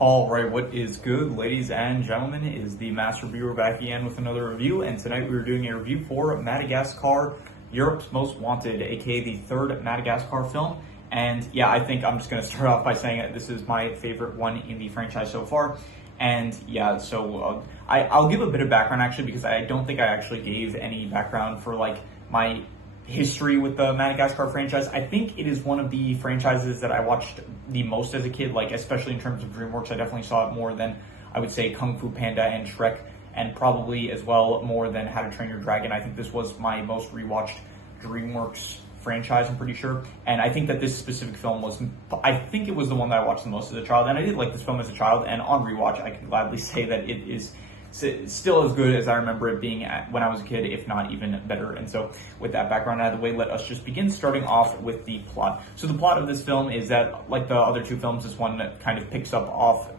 All right, what is good, ladies and gentlemen, is the Master Reviewer back again with another review, and tonight we're doing a review for Madagascar, Europe's Most Wanted, aka the third Madagascar film. And yeah, I think I'm just going to start off by saying that this is my favorite one in the franchise so far. And yeah, so I'll give a bit of background actually, because I don't think I actually gave any background for like my history with the Madagascar franchise. I think it is one of the franchises that I watched the most as a kid, like especially in terms of DreamWorks. I definitely saw it more than I would say Kung Fu Panda and Shrek, and probably as well more than How to Train Your Dragon. I think this was my most rewatched DreamWorks franchise, I'm pretty sure. And I think that this specific film was, I think it was the one that I watched the most as a child, and I did like this film as a child, and on rewatch I can gladly say that it is still as good as I remember it being when I was a kid, if not even better. And so with that background out of the way, let us just begin, starting off with the plot. So the plot of this film is that, like the other two films, this one kind of picks up off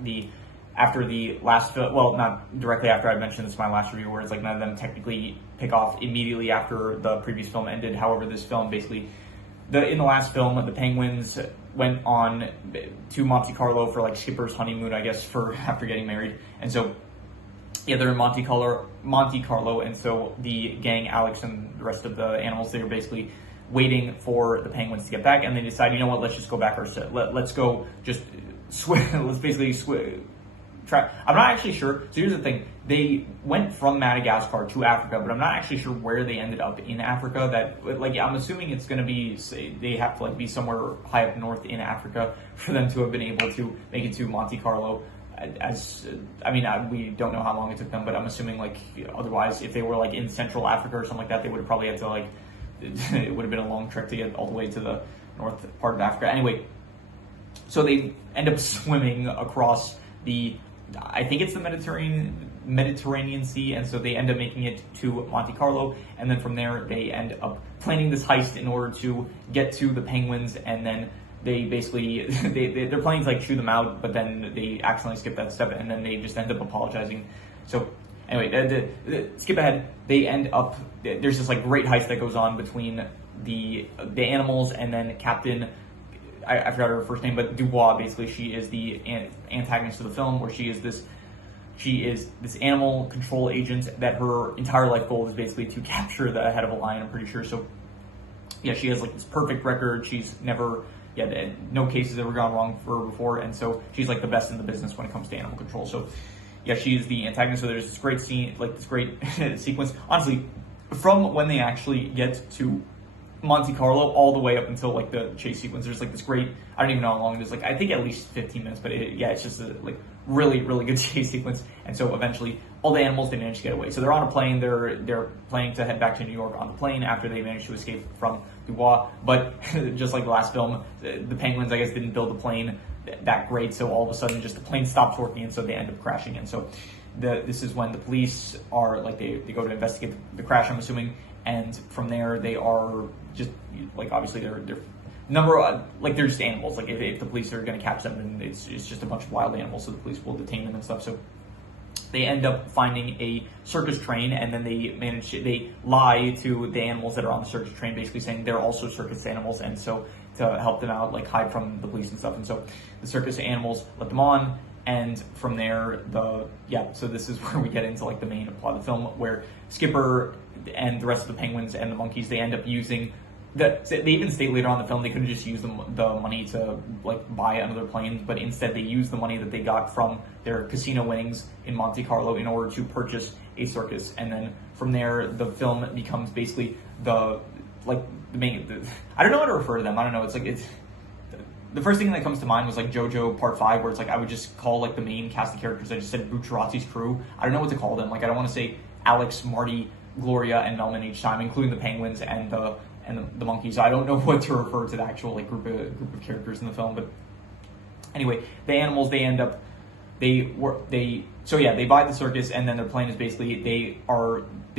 after the last film. Well, not directly after. I mentioned this in my last review, where it's like none of them technically pick off immediately after the previous film ended. However, this film basically, in the last film, the penguins went on to Monte Carlo for like Skipper's honeymoon, I guess, for after getting married. And so yeah, they're in Monte Carlo, and so the gang, Alex and the rest of the animals, they're basically waiting for the penguins to get back, and they decide, you know what, let's just go back ourselves. Let's go just swim. Let's basically swim. I'm not actually sure. So here's the thing: they went from Madagascar to Africa, but I'm not actually sure where they ended up in Africa. That, like, I'm assuming it's going to be, say, they have to like be somewhere high up north in Africa for them to have been able to make it to Monte Carlo. We don't know how long it took them, but I'm assuming like otherwise, if they were like in Central Africa or something like that, they would have probably had to like, it would have been a long trek to get all the way to the north part of Africa. Anyway, so they end up swimming across I think it's the Mediterranean Sea, and so they end up making it to Monte Carlo, and then from there they end up planning this heist in order to get to the penguins, and then they basically, they're planning to like chew them out, but then they accidentally skip that step, and then they just end up apologizing. So anyway, skip ahead, they end up, there's this like great heist that goes on between the animals and then Captain, I forgot her first name, but Dubois. Basically, she is the antagonist of the film, where she is this animal control agent that her entire life goal is basically to capture the head of a lion, I'm pretty sure. So yeah, she has like this perfect record. She's never, no cases ever gone wrong for her before, and so she's like the best in the business when it comes to animal control. So yeah, she is the antagonist. So there's this great scene, like this great sequence. Honestly, from when they actually get to Monte Carlo all the way up until like the chase sequence, there's like this great, I don't even know how long it is, like I think at least 15 minutes, but it's just a like really, really good chase sequence. And so eventually all the animals, they manage to get away. So they're on a plane, they're planning to head back to New York on the plane after they manage to escape from Dubois. But just like the last film, the penguins, I guess, didn't build the plane that great, so all of a sudden just the plane stops working, and so they end up crashing. And so this is when the police are like, they go to investigate the crash, I'm assuming, and from there they are just like, obviously they're they're just animals. Like if the police are going to catch them, then it's just a bunch of wild animals, so the police will detain them and stuff. So they end up finding a circus train, and then they lie to the animals that are on the circus train, basically saying they're also circus animals, and so to help them out, like hide from the police and stuff. And so the circus animals let them on, and from there so this is where we get into like the main plot of the film, where Skipper and the rest of the penguins and the monkeys, they end up using they even state later on in the film they could have just used the money to like buy another plane, but instead they used the money that they got from their casino winnings in Monte Carlo in order to purchase a circus. And then from there the film becomes basically the main, I don't know how to refer to them. I don't know, it's the first thing that comes to mind was like JoJo Part 5, where it's like I would just call like the main cast of characters, I just said Bucciarati's crew. I don't know what to call them. Like I don't want to say Alex, Marty, Gloria, and Melman each time, including the penguins and the monkeys. I don't know what to refer to the actual like group of characters in the film. But anyway, the animals, they end up they buy the circus, and then their plan is basically they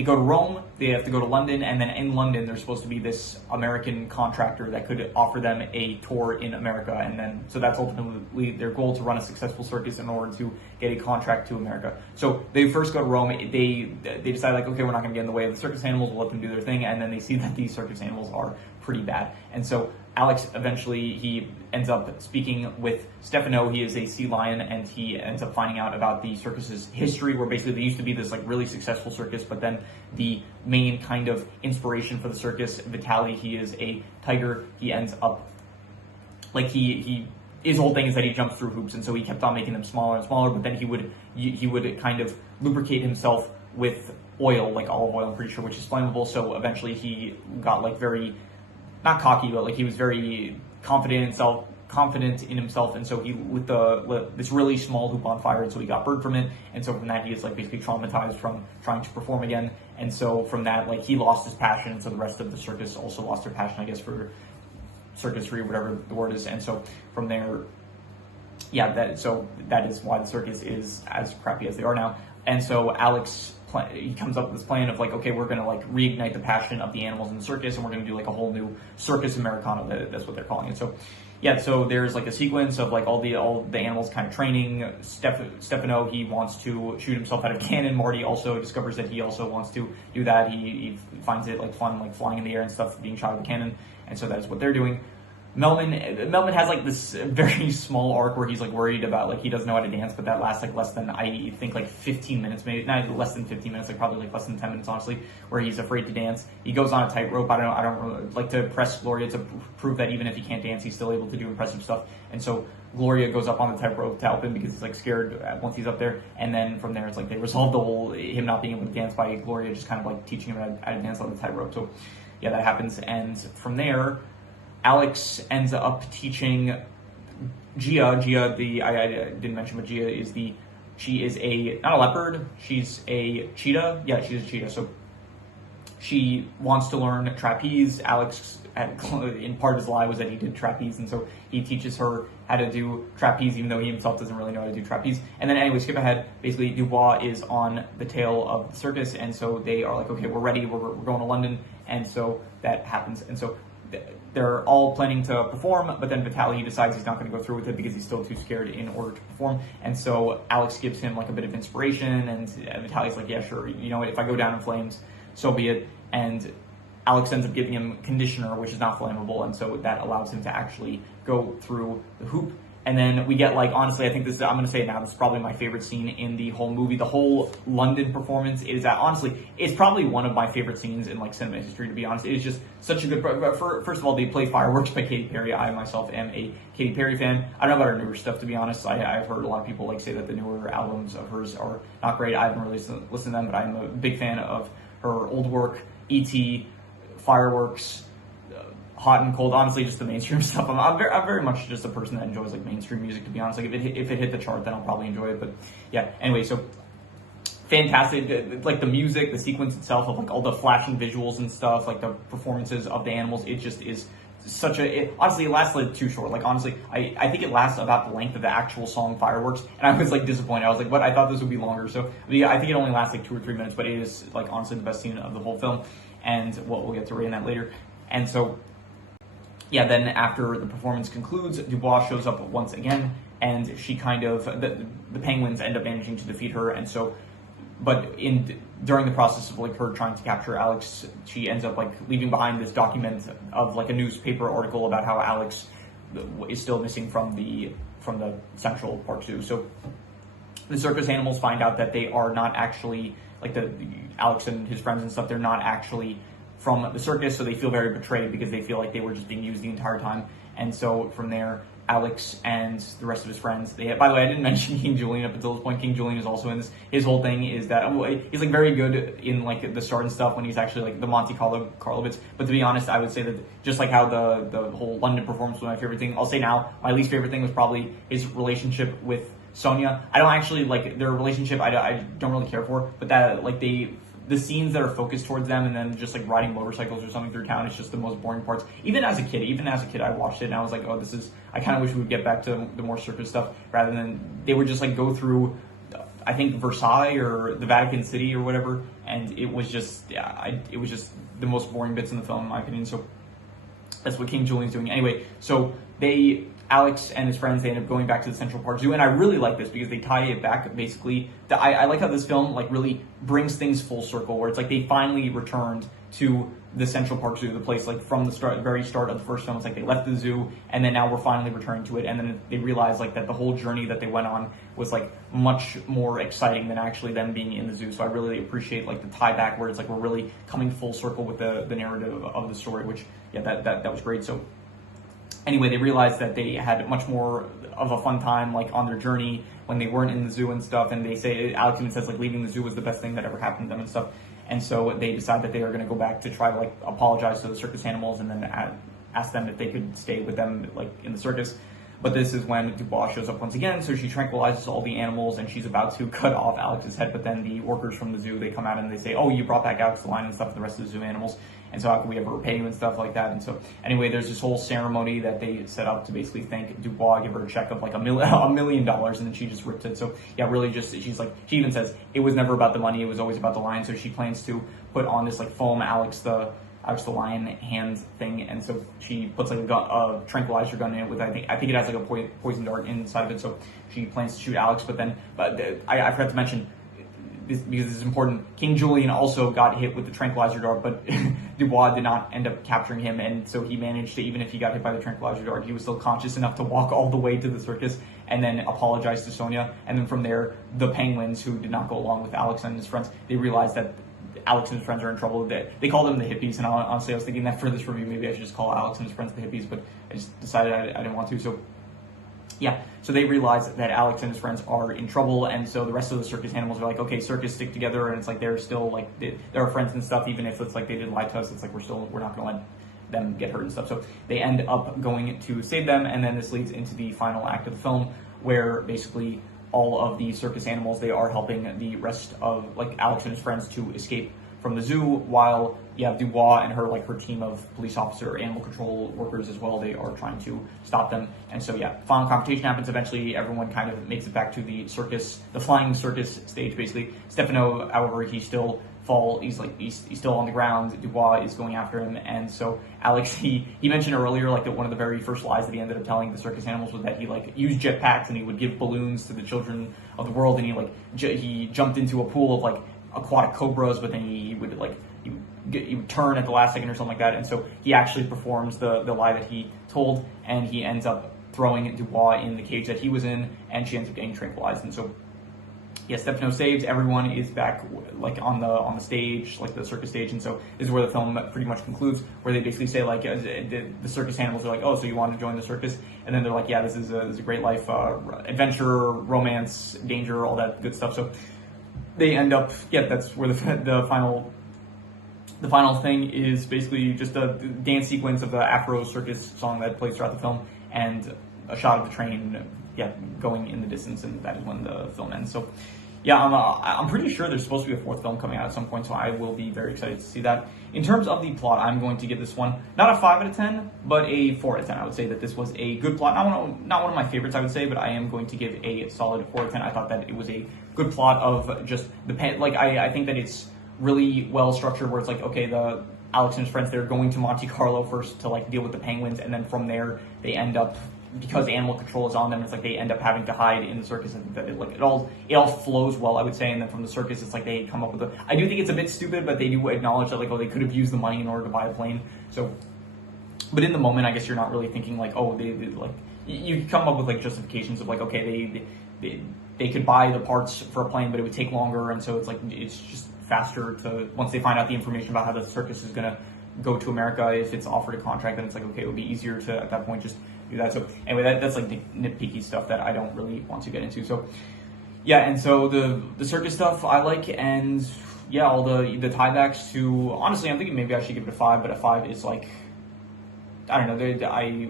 go to Rome, they have to go to London, and then in London there's supposed to be this American contractor that could offer them a tour in America, and then so that's ultimately their goal, to run a successful circus in order to get a contract to America. So they first go to Rome, they decide like, okay, we're not going to get in the way of the circus animals, we'll let them do their thing, and then they see that these circus animals are pretty bad, and so Alex eventually, he ends up speaking with Stefano. He is a sea lion, and he ends up finding out about the circus's history, where basically they used to be this like really successful circus, but then the main kind of inspiration for the circus, Vitaly, he is a tiger. He ends up like his whole thing is that he jumps through hoops, and so he kept on making them smaller and smaller. But then he would kind of lubricate himself with oil, like olive oil, I'm pretty sure, which is flammable. So eventually he got like very, not cocky, but like he was very confident in himself, and so he lit this really small hoop on fire, and so he got burned from it, and so from that he is like basically traumatized from trying to perform again, and so from that like he lost his passion, and so the rest of the circus also lost their passion, I guess, for circusry, whatever the word is, and so from there, yeah, that is why the circus is as crappy as they are now, and so Alex, he comes up with this plan of like, okay, we're gonna like reignite the passion of the animals in the circus, and we're gonna do like a whole new circus Americana. That's what they're calling it. So, yeah, so there's like a sequence of like all the animals kind of training. Stefano, he wants to shoot himself out of cannon. Marty also discovers that he also wants to do that. He finds it like fun, like flying in the air and stuff, being shot out of a cannon, and so that is what they're doing. Melman has like this very small arc where he's like worried about like he doesn't know how to dance, but that lasts like less than, I think, like 15 minutes, maybe not less than 15 minutes, like probably like less than 10 minutes honestly, where he's afraid to dance. He goes on a tightrope. I don't really like to press Gloria to prove that even if he can't dance, he's still able to do impressive stuff. And so Gloria goes up on the tightrope to help him because he's like scared once he's up there. And then from there, it's like they resolve the whole him not being able to dance by Gloria just kind of like teaching him how to dance on the tightrope. So yeah, that happens. And from there, Alex ends up teaching Gia. I didn't mention, but Gia is she is not a leopard, she's a cheetah. Yeah, she's a cheetah. So she wants to learn trapeze. Alex, in part of his lie was that he did trapeze, and so he teaches her how to do trapeze, even though he himself doesn't really know how to do trapeze. And then anyway, skip ahead. Basically, Dubois is on the tail of the circus, and so they are like, okay, we're ready, we're going to London, and so that happens. And so they're all planning to perform, but then Vitaly decides he's not going to go through with it because he's still too scared in order to perform. And so Alex gives him like a bit of inspiration, and Vitaly's like, yeah, sure, you know what, if I go down in flames, so be it. And Alex ends up giving him conditioner, which is not flammable, and so that allows him to actually go through the hoop. And then we get, like, honestly, I think I'm going to say it now, this is probably my favorite scene in the whole movie. The whole London performance is that, honestly, it's probably one of my favorite scenes in, like, cinema history, to be honest. It is just such a good, first of all, they play Fireworks by Katy Perry. I myself am a Katy Perry fan. I don't know about her newer stuff, to be honest. I've heard a lot of people, like, say that the newer albums of hers are not great. I haven't really listened to them, but I'm a big fan of her old work, E.T., Fireworks, Hot and Cold, honestly, just the mainstream stuff. I'm very much just a person that enjoys like mainstream music, to be honest. Like if it hit the chart, then I'll probably enjoy it. But yeah, anyway, so fantastic. Like the music, the sequence itself of like all the flashing visuals and stuff, like the performances of the animals, it just is such honestly, it lasts like too short. Like honestly, I think it lasts about the length of the actual song Fireworks, and I was like disappointed. I was like, what? I thought this would be longer. So I think it only lasts like 2 or 3 minutes, but it is like honestly the best scene of the whole film, and we'll get to rating that later. And so yeah, then after the performance concludes, Dubois shows up once again, and she kind of, the penguins end up managing to defeat her, and so, but during the process of like her trying to capture Alex, she ends up like leaving behind this document of like a newspaper article about how Alex is still missing from the Central Park Zoo. So the circus animals find out that they are not actually, like Alex and his friends and stuff, they're not actually from the circus, so they feel very betrayed because they feel like they were just being used the entire time. And so from there, Alex and the rest of his friends, by the way, I didn't mention King Julian up until this point. King Julian is also in this. His whole thing is that he's like very good in like the start and stuff when he's actually like the Monte Carlo bits. But to be honest, I would say that just like how the whole London performance was my favorite thing, I'll say now my least favorite thing was probably his relationship with Sonia. I don't actually like their relationship. I don't really care for, but that like the scenes that are focused towards them, and then just like riding motorcycles or something through town, it's just the most boring parts. Even as a kid, I watched it and I was like, oh, I kind of wish we would get back to the more circus stuff rather than they would just like go through, I think Versailles or the Vatican City or whatever, and it was just, it was just the most boring bits in the film in my opinion. So that's what King Julian's doing. Anyway, so Alex and his friends, they end up going back to the Central Park Zoo, and I really like this because they tie it back basically. I like how this film like really brings things full circle, where it's like they finally returned to the Central Park Zoo, the place like from the very start of the first film. It's like they left the zoo, and then now we're finally returning to it, and then they realize like that the whole journey that they went on was like much more exciting than actually them being in the zoo. So I really appreciate like the tie back where it's like we're really coming full circle with the narrative of the story, which that was great. So anyway, they realized that they had much more of a fun time like on their journey when they weren't in the zoo and stuff, and they say, Alex even says like leaving the zoo was the best thing that ever happened to them and stuff. And so they decide that they are going to go back to try to like apologize to the circus animals and then ask them if they could stay with them like in the circus. But this is when Dubois shows up once again, so she tranquilizes all the animals and she's about to cut off Alex's head, but then the workers from the zoo, they come out and they say, oh, you brought back Alex the lion and stuff for the rest of the zoo animals, and so how can we ever repay you and stuff like that. And so anyway, there's this whole ceremony that they set up to basically thank Dubois, give her a check of like $1 million, and then she just ripped it. So yeah, really just, she's like, she even says it was never about the money, it was always about the lion. So she plans to put on this like foam Alex the lion hand thing, and so she puts like a tranquilizer gun in it with I think it has like a poison dart inside of it. So she plans to shoot Alex, but I forgot to mention this because this is important. King Julian also got hit with the tranquilizer dart, but Dubois did not end up capturing him, and so he managed to, even if he got hit by the tranquilizer dart, he was still conscious enough to walk all the way to the circus and then apologize to Sonia. And then from there, the penguins, who did not go along with Alex and his friends, they realized that Alex and his friends are in trouble. They call them the hippies, and honestly, I was thinking that for this review, maybe I should just call Alex and his friends the hippies, but I just decided I didn't want to. So yeah, so they realize that Alex and his friends are in trouble, and so the rest of the circus animals are like, okay, circus, stick together, and it's like they're still like they're friends and stuff, even if it's like they did lie to us. It's like we're not gonna let them get hurt and stuff. So they end up going to save them, and then this leads into the final act of the film, where basically all of the circus animals, they are helping the rest of like Alex and his friends to escape from the zoo, while Dubois and her team of police officer, animal control workers as well, they are trying to stop them. And so final confrontation happens. Eventually everyone kind of makes it back to the circus, the flying circus stage basically. Stefano, however, he's still on the ground. Dubois is going after him, and so Alex, he mentioned earlier that one of the very first lies that he ended up telling the circus animals was that he used jetpacks and he would give balloons to the children of the world, and he jumped into a pool of aquatic cobras, but then he would turn at the last second or something like that. And so he actually performs the lie that he told, and he ends up throwing Dubois in the cage that he was in, and she ends up getting tranquilized. And so Stefano saves, everyone is back on the stage, the circus stage. And so this is where the film pretty much concludes, where they basically say the circus animals are like, oh, so you want to join the circus? And then they're like, yeah, this is a great life, adventure, romance, danger, all that good stuff. So they end up, that's where the final thing is basically just a dance sequence of the Afro circus song that plays throughout the film, and a shot of the train, going in the distance, and that is when the film ends. So, I'm pretty sure there's supposed to be a fourth film coming out at some point, so I will be very excited to see that. In terms of the plot, I'm going to give this one not a 5 out of 10, but a 4 out of 10. I would say that this was a good plot. Not one of my favorites, I would say, but I am going to give a solid 4 out of 10. I thought that it was a good plot of just I think that it's really well structured, where it's the Alex and his friends, they're going to Monte Carlo first to deal with the penguins, and then from there they end up, because animal control is on them, it's they end up having to hide in the circus, and it all flows well, I would say. And then from the circus, it's they come up with I do think it's a bit stupid, but they do acknowledge that they could have used the money in order to buy a plane. So, but in the moment, I guess you're not really thinking you come up with justifications of okay, they could buy the parts for a plane, but it would take longer, and so it's just faster to, once they find out the information about how the circus is going to go to America, if it's offered a contract, then it's okay, it would be easier to at that point just do that. So anyway, that's nitpicky stuff that I don't really want to get into. So and so the circus stuff I like, and all the tiebacks to, honestly, I'm thinking maybe I should give it a 5, but a 5 is I don't know, I'm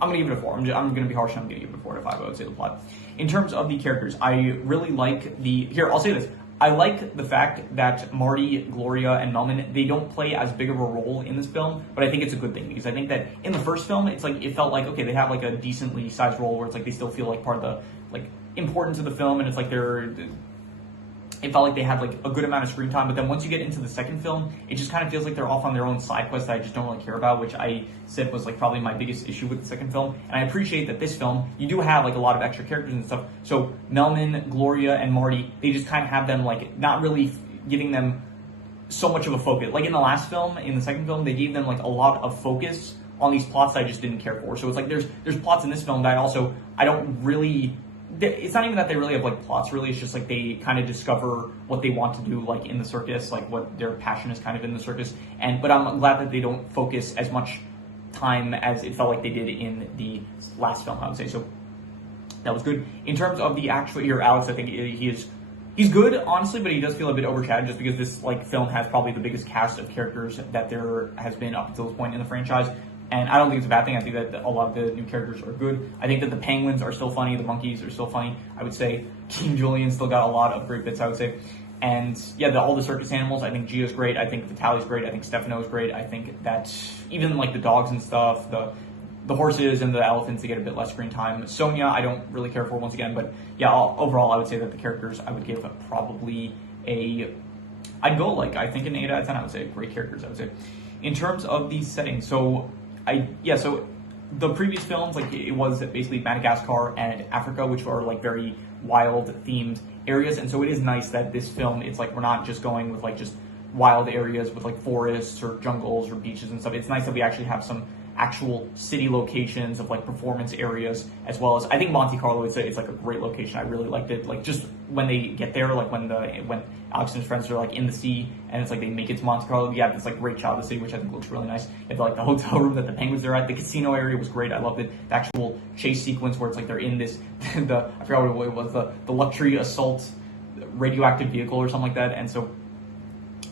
gonna give it a 4. I'm gonna be harsh, and I'm gonna give it a 4 to 5. I would say the plot. In terms of the characters, I really like I'll say this. I like the fact that Marty, Gloria, and Melman, they don't play as big of a role in this film, but I think it's a good thing, because I think that in the first film, it's it felt okay, they have a decently sized role where it's they still feel part of the importance of the film, and it's it felt they had a good amount of screen time. But then once you get into the second film, it just kind of feels they're off on their own side quest that I just don't really care about, which I said was probably my biggest issue with the second film. And I appreciate that this film, you do have a lot of extra characters and stuff. So Melman, Gloria, and Marty, they just kind of have them not really giving them so much of a focus. Like in the last film, in the second film, they gave them like a lot of focus on these plots that I just didn't care for. So it's like there's plots in this film that I don't really. It's not even that they really have like plots. Really, it's just like they kind of discover what they want to do, like in the circus, like what their passion is kind of in the circus. But I'm glad that they don't focus as much time as it felt like they did in the last film, I would say. So that was good. In terms of the actual here, Alex, I think he's good, honestly, but he does feel a bit overshadowed just because this like film has probably the biggest cast of characters that there has been up until this point in the franchise. And I don't think it's a bad thing. I think that a lot of the new characters are good. I think that the penguins are still funny. The monkeys are still funny. I would say King Julian still got a lot of great bits, I would say. And yeah, all the circus animals, I think Gio's great. I think Vitaly's great. I think Stefano's great. I think that even like the dogs and stuff, the horses and the elephants, they get a bit less screen time. Sonia, I don't really care for once again. But yeah, overall, I would say that the characters, I would give probably I'd go like, I think an 8 out of 10, I would say. Great characters, I would say. In terms of these settings, so the previous films, like it was basically Madagascar and Africa, which are like very wild themed areas. And so it is nice that this film, it's like we're not just going with like just wild areas with like forests or jungles or beaches and stuff. It's nice that we actually have some actual city locations of like performance areas, as well as I think Monte Carlo, it's like a great location. I really liked it. Like just when they get there, like when Alex and his friends are like in the sea and it's like they make it to Monte Carlo, you have this like great shot of the city, which I think looks really nice. You have like the hotel room that the penguins are at. The casino area was great. I loved it. The actual chase sequence where it's like they're in this I forgot what it was, the luxury assault radioactive vehicle or something like that. And so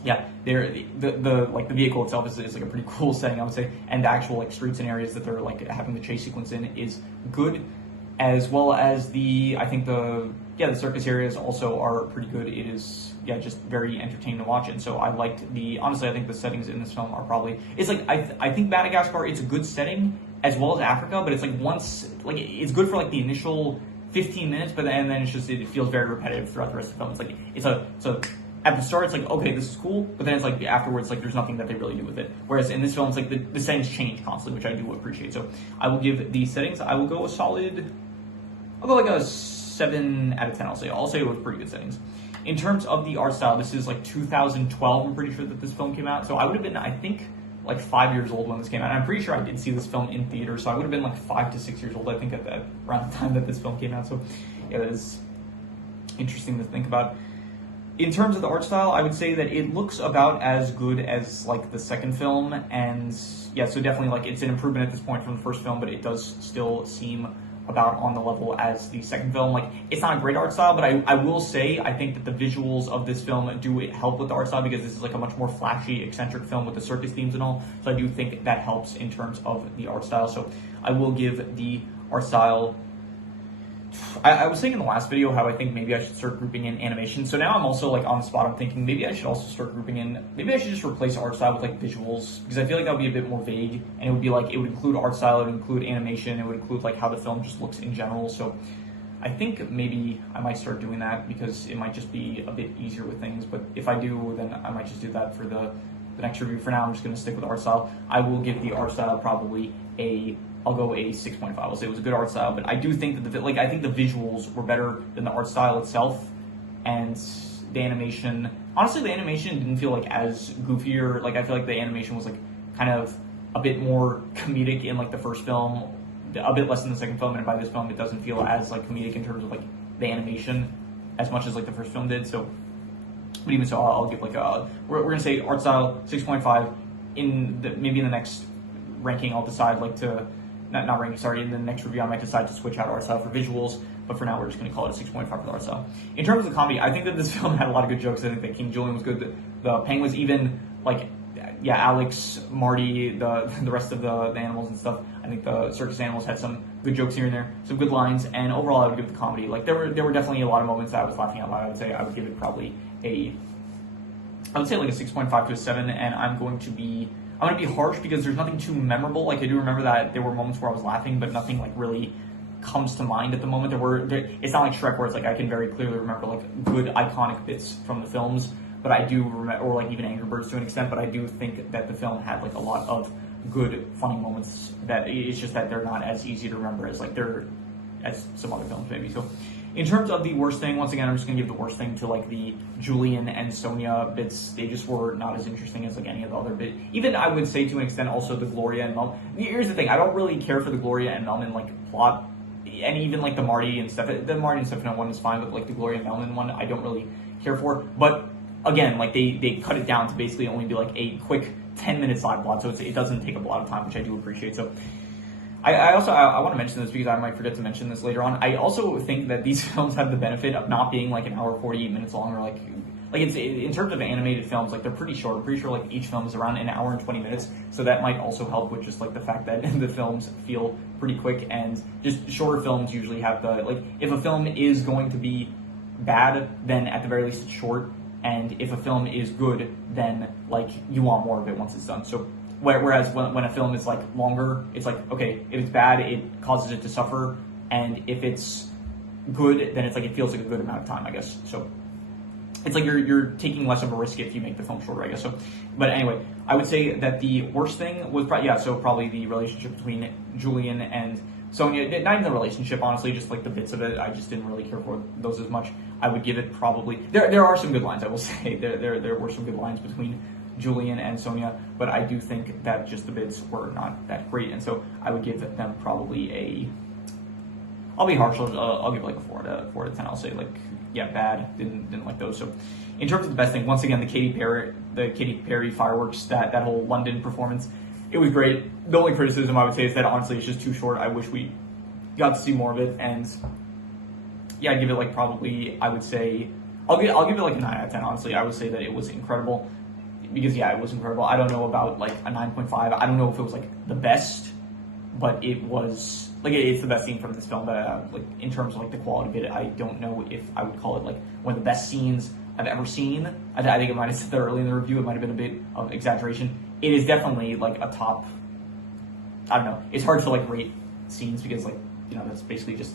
yeah, the vehicle itself is like a pretty cool setting, I would say, and the actual like streets and areas that they're like having the chase sequence in is good, as well as I think the circus areas also are pretty good. It is just very entertaining to watch, and so I liked honestly I think the settings in this film are probably, it's like I think Madagascar, it's a good setting as well as Africa, but it's like it's good for like the initial 15 minutes, but then it feels very repetitive throughout the rest of the film. It's a at the start, it's like, okay, this is cool, but then it's like afterwards, like there's nothing that they really do with it. Whereas in this film, it's like the settings change constantly, which I do appreciate. So I will give the settings, I will go I'll go like a 7 out of 10, I'll say it was pretty good settings. In terms of the art style, this is like 2012, I'm pretty sure that this film came out. So I would have been, I think, like 5 years old when this came out. And I'm pretty sure I did see this film in theater, so I would have been like 5 to 6 years old, I think, around the time that this film came out. So yeah, that is interesting to think about. In terms of the art style, I would say that it looks about as good as like the second film, and yeah, so definitely like it's an improvement at this point from the first film, but it does still seem about on the level as the second film. Like it's not a great art style, but I will say I think that the visuals of this film do help with the art style, because this is like a much more flashy, eccentric film with the circus themes and all. So I do think that helps in terms of the art style. So I will give the art style. I was saying in the last video how I think maybe I should start grouping in animation. So now I'm also like on the spot, I'm thinking maybe I should also start grouping in, maybe I should just replace art style with like visuals, because I feel like that would be a bit more vague, and it would be like, it would include art style, it would include animation, it would include like how the film just looks in general. So I think maybe I might start doing that, because it might just be a bit easier with things. But if I do, then I might just do that for the next review. For now, I'm just going to stick with art style. I will give the art style probably I'll go a 6.5. I'll say it was a good art style, but I do think that I think the visuals were better than the art style itself, and the animation. Honestly, the animation didn't feel like as goofier. Like I feel like the animation was like kind of a bit more comedic in like the first film, a bit less in the second film, and by this film it doesn't feel as like comedic in terms of like the animation as much as like the first film did. So, but even so, I'll give like we're gonna say art style 6.5. Maybe in the next ranking, I'll decide like to. Not ranking, sorry, in the next review I might decide to switch out art style for visuals, but for now we're just going to call it a 6.5 for the art style. In terms of the comedy, I think that this film had a lot of good jokes. I think that King Julian was good, the penguins, even like, yeah, Alex, Marty, the rest of the animals and stuff. I think the circus animals had some good jokes here and there, some good lines, and overall I would give the comedy, like there were definitely a lot of moments that I was laughing out loud. I would say I would give it probably I would say like a 6.5 to a 7, and I'm going to be harsh because there's nothing too memorable. Like I do remember that there were moments where I was laughing, but nothing like really comes to mind at the moment. It's not like Shrek where it's like I can very clearly remember like good iconic bits from the films, but I do remember, or like even Angry Birds to an extent, but I do think that the film had like a lot of good funny moments that it's just that they're not as easy to remember as like they're as some other films maybe. So in terms of the worst thing, once again, I'm just gonna give the worst thing to like the Julian and Sonia bits. They just were not as interesting as like any of the other bit. Even I would say to an extent also the Gloria and Mel. Here's the thing, I don't really care for the Gloria and Melman like plot, and even like the Marty and Stefano one is fine, but like the Gloria and Melman one I don't really care for. But again, like they cut it down to basically only be like a quick 10-minute side plot, so it doesn't take up a lot of time, which I do appreciate. So I also want to mention this because I might forget to mention this later on. I also think that these films have the benefit of not being like an hour 48 minutes long, or like it's in terms of animated films, like they're pretty short. I'm pretty sure like each film is around an hour and 20 minutes, so that might also help with just like the fact that the films feel pretty quick. And just shorter films usually have the, like, if a film is going to be bad, then at the very least it's short, and if a film is good, then like you want more of it once it's done. So whereas when a film is like longer, it's like, okay, if it's bad, it causes it to suffer, and if it's good, then it's like it feels like a good amount of time, I guess. So it's like you're taking less of a risk if you make the film shorter, I guess. So, but anyway, I would say that the worst thing was probably the relationship between Julian and Sonia. Not even the relationship, honestly, just like the bits of it. I just didn't really care for those as much. I would give it probably, there are some good lines, I will say. There were some good lines between Julian and Sonia, but I do think that just the bits were not that great, and so I would give them probably I'll be harsh, I'll give like a 4 to 10. I'll say like, yeah, bad, didn't like those. So in terms of the best thing, once again, the Katy Perry fireworks, that whole London performance, it was great. The only criticism I would say is that honestly it's just too short. I wish we got to see more of it, and yeah, I'd give it like probably, I would say, I'll give it like a 9 out of 10, honestly. I would say that it was incredible, because yeah, it was incredible. I don't know about like a 9.5. I don't know if it was like the best, but it was like, it's the best scene from this film. But like in terms of like the quality of it, I don't know if I would call it like one of the best scenes I've ever seen. I think it might have said that early in the review. It might have been a bit of exaggeration. It is definitely like a top. I don't know. It's hard to like rate scenes because like, you know, that's basically just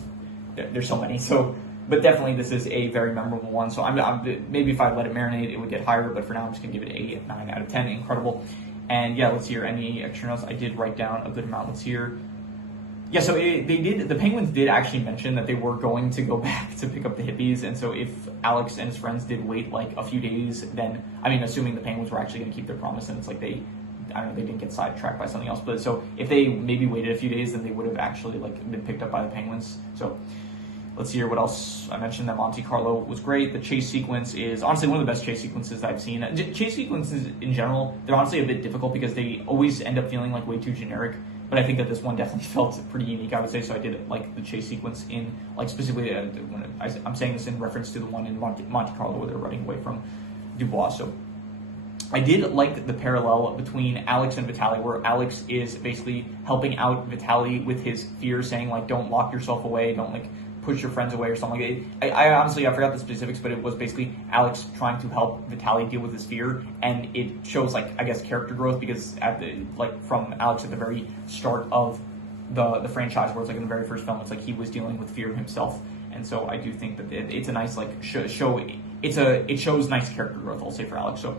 there's so many. So, but definitely this is a very memorable one. So I'm maybe if I let it marinate, it would get higher. But for now, I'm just gonna give it a 9 out of 10. Incredible. And yeah, let's hear any extra notes. I did write down a good amount. Let's hear. Yeah, so the Penguins did actually mention that they were going to go back to pick up the hippies, and so if Alex and his friends did wait like a few days, then, I mean, assuming the Penguins were actually going to keep their promise, and it's like they didn't get sidetracked by something else, but so if they maybe waited a few days, then they would have actually like been picked up by the Penguins. So let's hear what else. I mentioned that Monte Carlo was great. The chase sequence is honestly one of the best chase sequences I've seen. Chase sequences in general, they're honestly a bit difficult because they always end up feeling like way too generic. But I think that this one definitely felt pretty unique, I would say. So I did like the chase sequence in, like, specifically when I'm saying this in reference to the one in Monte Carlo where they're running away from Dubois. So I did like the parallel between Alex and Vitaly, where Alex is basically helping out Vitaly with his fear, saying like, don't lock yourself away, don't like push your friends away or something like that. I honestly, I forgot the specifics, but it was basically Alex trying to help Vitaly deal with his fear, and it shows like, I guess, character growth, because from Alex at the very start of the franchise, where it's like in the very first film, it's like he was dealing with fear himself, and so I do think that it's a nice like show. It shows nice character growth, I'll say, for Alex. So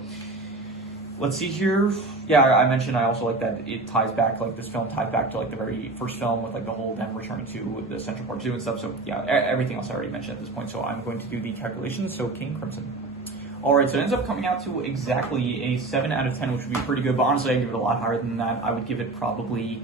let's see here. Yeah, I mentioned I also like that it ties back, like this film ties back to like the very first film with like the whole them returning to the Central Park Zoo and stuff. So yeah, everything else I already mentioned at this point. So I'm going to do the calculations. So King Crimson. All right, so it ends up coming out to exactly a 7 out of 10, which would be pretty good. But honestly, I give it a lot higher than that. I would give it probably,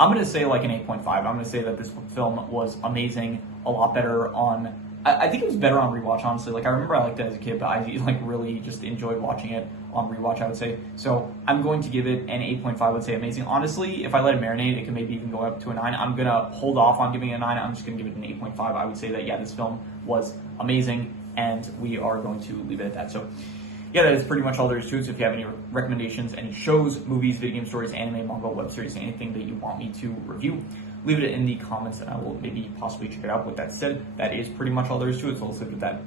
I'm going to say like an 8.5. I'm going to say that this film was amazing, a lot better on, I think it was better on rewatch, honestly. Like, I remember I liked it as a kid, but I like really just enjoyed watching it on rewatch, I would say. So I'm going to give it an 8.5. I would say amazing. Honestly, if I let it marinate, it could maybe even go up to a 9. I'm going to hold off on giving it a 9. I'm just going to give it an 8.5. I would say that, yeah, this film was amazing, and we are going to leave it at that. So yeah, that is pretty much all there is to it. So if you have any recommendations, any shows, movies, video game stories, anime, manga, web series, anything that you want me to review, leave it in the comments and I will maybe possibly check it out. With that said, that is pretty much all there is to it. So let's leave it at that.